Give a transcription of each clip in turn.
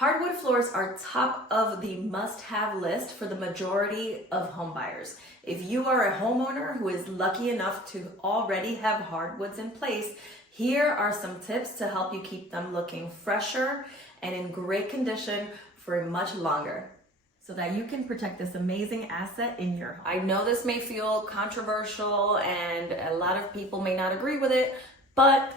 Hardwood floors are top of the must-have list for the majority of home buyers. If you are a homeowner who is lucky enough to already have hardwoods in place, here are some tips to help you keep them looking fresher and in great condition for much longer, so that you can protect this amazing asset in your home. I know this may feel controversial and a lot of people may not agree with it, but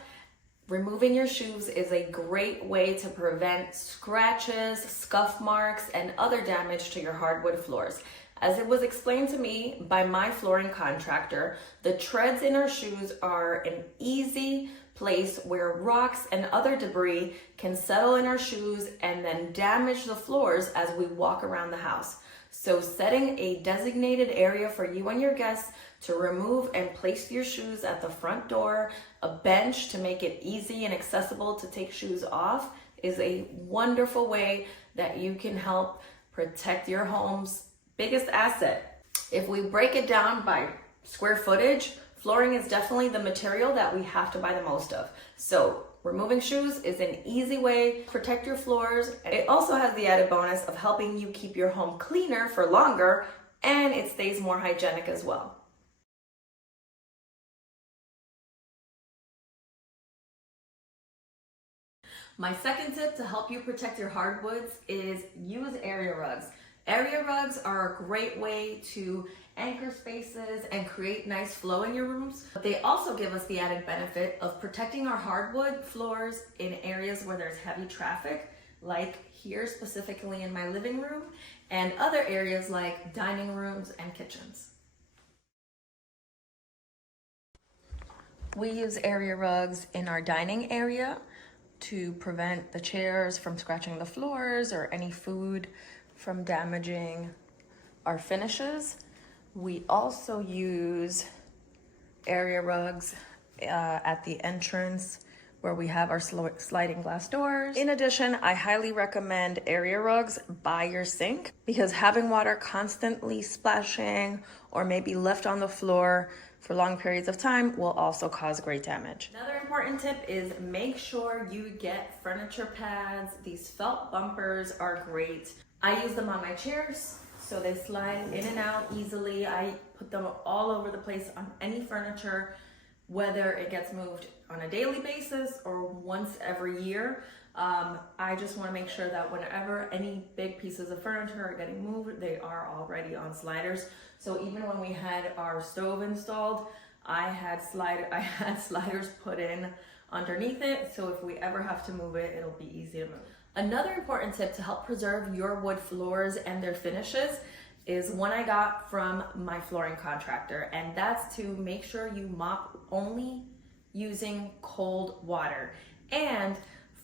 removing your shoes is a great way to prevent scratches, scuff marks, and other damage to your hardwood floors. As it was explained to me by my flooring contractor, the treads in our shoes are an easy place where rocks and other debris can settle in our shoes and then damage the floors as we walk around the house. So setting a designated area for you and your guests to remove and place your shoes at the front door, a bench to make it easy and accessible to take shoes off, is a wonderful way that you can help protect your home's biggest asset. If we break it down by square footage, flooring is definitely the material that we have to buy the most of. So removing shoes is an easy way to protect your floors. It also has the added bonus of helping you keep your home cleaner for longer, and it stays more hygienic as well. My second tip to help you protect your hardwoods is use area rugs. Area rugs are a great way to anchor spaces and create nice flow in your rooms. But they also give us the added benefit of protecting our hardwood floors in areas where there's heavy traffic, like here specifically in my living room, and other areas like dining rooms and kitchens. We use area rugs in our dining area to prevent the chairs from scratching the floors or any food from damaging our finishes. We also use area rugs at the entrance where we have our sliding glass doors. In addition, I highly recommend area rugs by your sink, because having water constantly splashing or maybe left on the floor for long periods of time will also cause great damage. Another important tip is make sure you get furniture pads. These felt bumpers are great. I use them on my chairs, so they slide in and out easily. I put them all over the place on any furniture, whether it gets moved on a daily basis or once every year. I just want to make sure that whenever any big pieces of furniture are getting moved, they are already on sliders. So even when we had our stove installed, I had sliders put in underneath it, so if we ever have to move it, it'll be easy to move. Another important tip to help preserve your wood floors and their finishes is one I got from my flooring contractor, and that's to make sure you mop only using cold water. And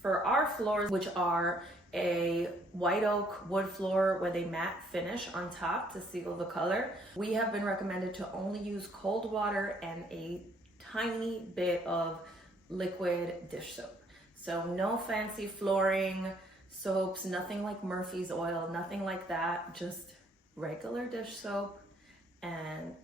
for our floors, which are a white oak wood floor with a matte finish on top to seal the color, we have been recommended to only use cold water and a tiny bit of liquid dish soap. So no fancy flooring soaps, nothing like Murphy's oil, nothing like that, just regular dish soap and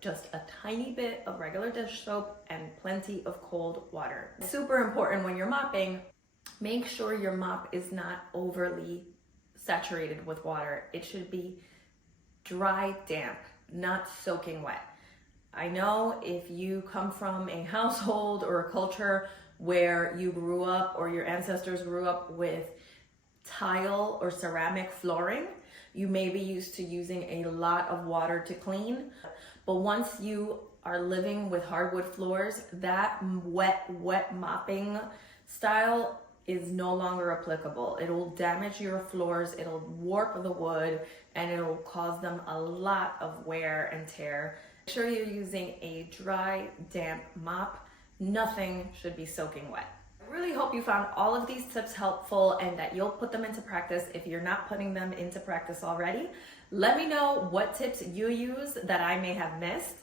just a tiny bit of regular dish soap and plenty of cold water. Super important when you're mopping, make sure your mop is not overly saturated with water. It should be dry, damp, not soaking wet. I know if you come from a household or a culture where you grew up or your ancestors grew up with tile or ceramic flooring, you may be used to using a lot of water to clean. But once you are living with hardwood floors, that wet mopping style is no longer applicable. It will damage your floors, it'll warp the wood, and it'll cause them a lot of wear and tear. Make sure you're using a dry, damp mop. Nothing should be soaking wet. I really hope you found all of these tips helpful and that you'll put them into practice if you're not putting them into practice already. Let me know what tips you use that I may have missed.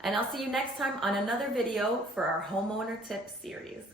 And I'll see you next time on another video for our homeowner tip series.